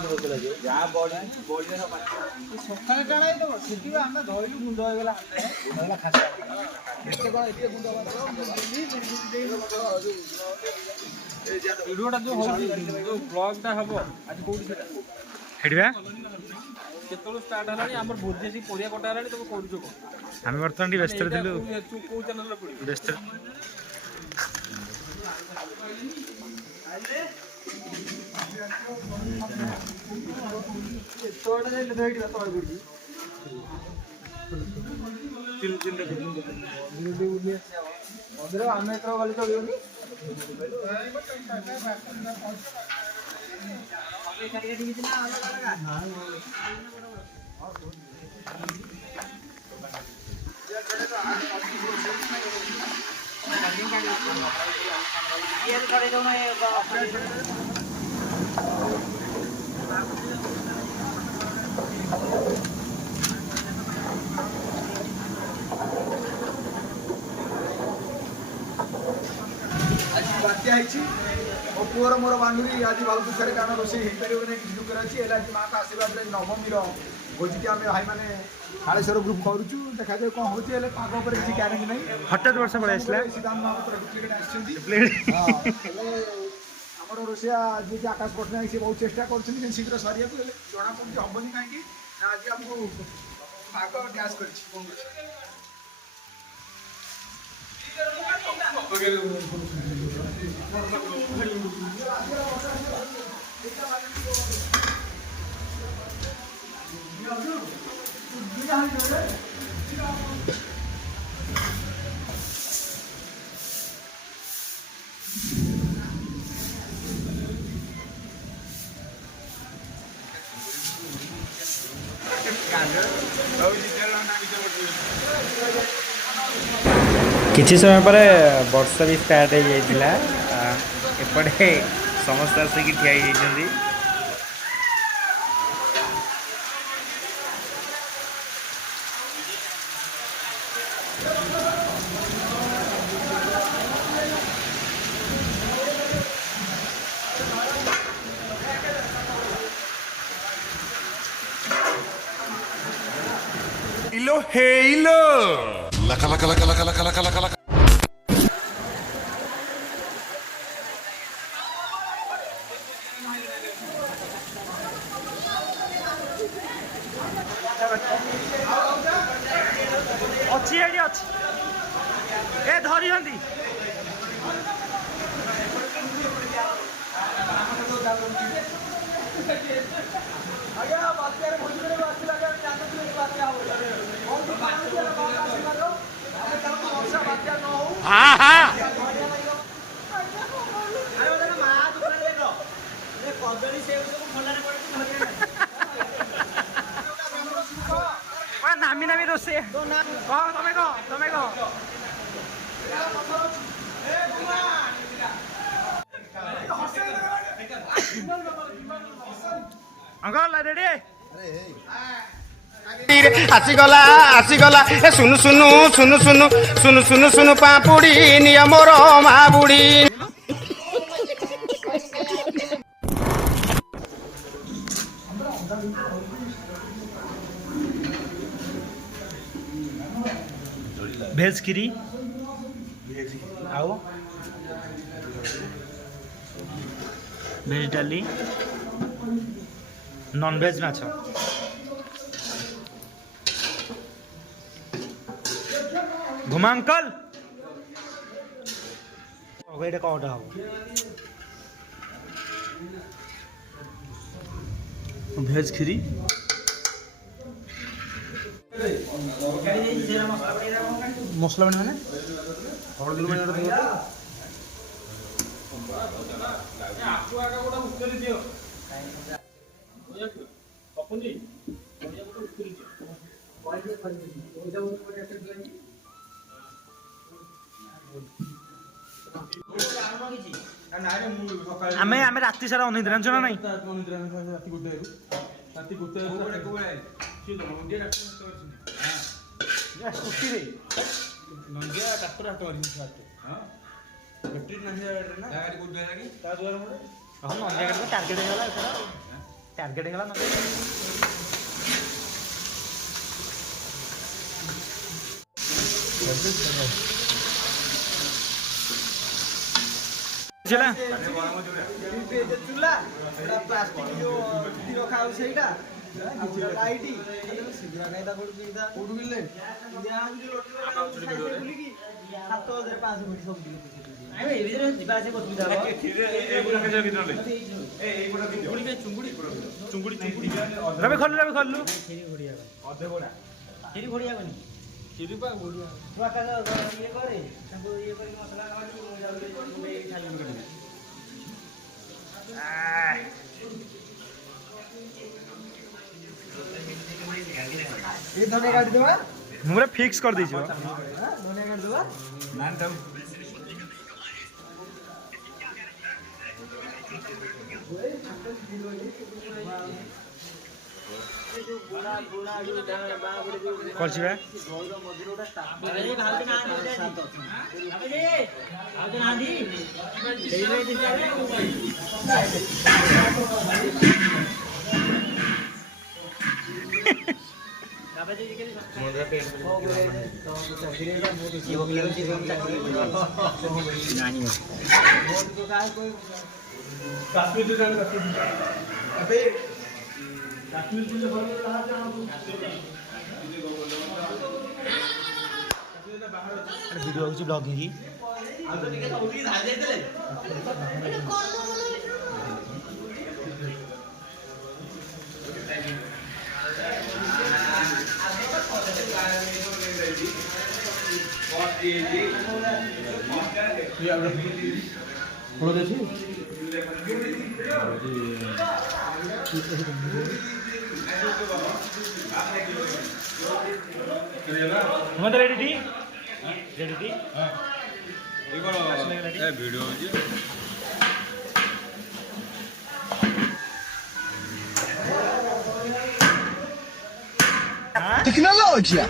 ଯାହା ବଢିଲେ ସକାଳେ ଟାଣା ହେଇଥିବ ସେଠି ଆମେ ଧଇଲୁ ଗୁଣ୍ଡ ହେଇଗଲା ଖାସ ଏତେ କଣ ଏତେ ଗୁଣ୍ଡ ଭିଡିଓଟା ଯୋଉ ହଉଛି ଯୋଉ ବ୍ଲଗଟା ହବ ଆଜି କୋଉଠି ସେଟା ହେଡ଼ିବା କେତେବେଳେ ଷ୍ଟାର୍ଟ ହେଲାଣି ଆମର ଭୋଜି ଆସିକି ପରିବା କଟା ହେଲାଣି ତମେ କରୁଛ କଣ ଆମେ ବର୍ତ୍ତମାନ ଟିକେ ବ୍ୟସ୍ତରେ ଥିଲୁ କୋଉ ଚ୍ୟାନେଲରେ ପଡିବ ବ୍ୟସ୍ତ ଆମେ ଏଥର ଗଲେ ଚଳିବନି बात्या मो पुअर मोर बांधुरी आज बहुत दुखे कारण रोषे हो पारे किसी दुखे अच्छी है माँ का आशीर्वाद नवमी भोजी आम भाई मैंने कालेश्वर ग्रुप करुचु देखा जाए कौन होती है पाग पर किसी ग्यारंटी नहीं हठात वर्ष पड़े सिद्धांत महापात्र डुप्लिकेट आमर रोषिया जी आकाश पट्टनायक सी बहुत चेष्टा कर शीघ्र सरिया जना पड़ी हेनी कहीं आज आमको पाग गैस कर किसी समय पर वर्षा भी स्टार्ट हो जाइए एपटे समस्त आसिक ठिया होती Hilo, hilo. Laka, laka, laka, laka, laka, laka, laka, laka. अच्छी है अच्छी ए धरी हंदी हाँ हाँ नामी नामी रोसे तमें कह अंकल रेडी आसीगला आसीगला ए सुनु सुनु सुनु सुनु सुनु सुनु सुनु पापुड़ी नियमर महाबुड़ी भेज खीरी आओ भेज डाली नॉन भेज माछ घुमा अंकल ये कौटा हम भेज खीरी मसला बने मैंने हलदी बने आमे आमे राति सारा अनिद्रा जाना नहीं राति गोटे स्कूटी रे नंदिया ट्रैक्टर हाथ मारी हां बैटरी नहीं ना गाड़ी को देना की ता द्वारा मोर हां नंदिया गाड़ी टारगेट हे गला एथरा टार्गेट ହେଇଗଲା ନା चला चूल्हा प्लास्टिक जो रखा हो ସେଇଟା ଲାଇଟ୍ ଶୀଘ୍ର କାଇଦା କୋଉଠି ମିଳିଲେ 7500 ମିନିଟ୍ ସବୁ ଆରେ ଏ ଭିତରେ ଯିବା ଆସିବା ଅସୁବିଧା ହବ ଚୁଙ୍ଗୁଡ଼ି रवि खोल लू କ୍ଷୀରି ଘୋଡ଼ିଆ କ୍ଷୀରି ଘୋଡ଼ିଆ ବନି କ୍ଷୀରି ପା ଘୋଡ଼ିଆ ତୁ ଆକା ଇଏ କରେ ତାଙ୍କୁ ଇଏ କରି ମସଲା ଖାଲି ମୁଁ ଯାଉଛି ଖାଲି କରିବି ये धनिया काट देवा मुरे फिक्स कर दीजिए धनिया काट देवा नान दाऊ कौन सी है वीडियो होची ब्लॉगिंग की मत रेडी वीडियो Tecnologia.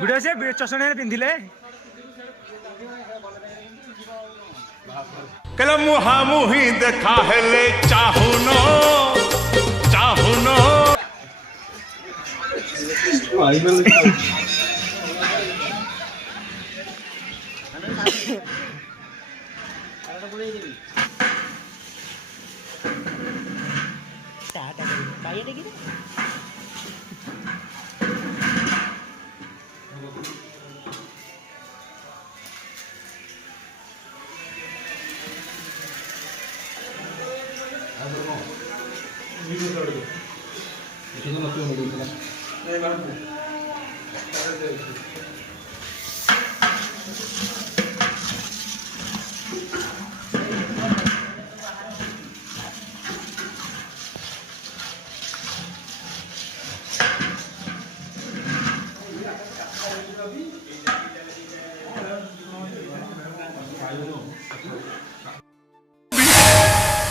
वीडियो से चषण पिंधिले कल मुहामुही देखा हेले चाहुनो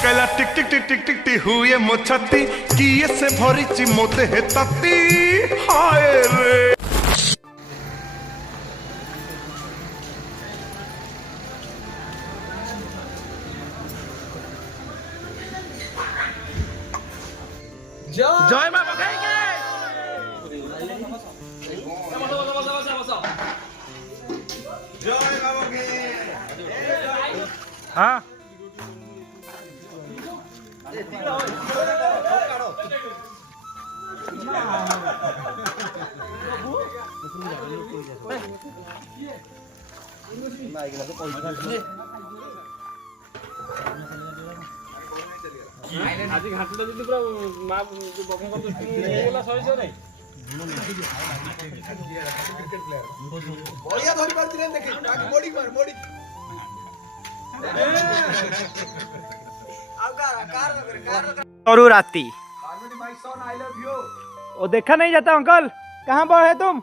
कैला टिक टिक टिक टिक टिक टिक हुए मो छाती किए से भरिची मोते हे ताती हाय रे जय मां बखाई के हाँ ଆଜି ଘାଣ୍ଟଟା ଯଦି ପୁରା ମା ବଗଙ୍କ ଦୃଷ୍ଟି ହେଇଗଲା 100 ରେ ବଢିଆ ଧରି ପାରୁଛି ରେ ଦେଖେ ବାକି ମୋଡି କର ମୋଡି ଆଉ कार और राती भाई सन आई लव यू वो देखा नहीं जाता अंकल कहाँ पर है तुम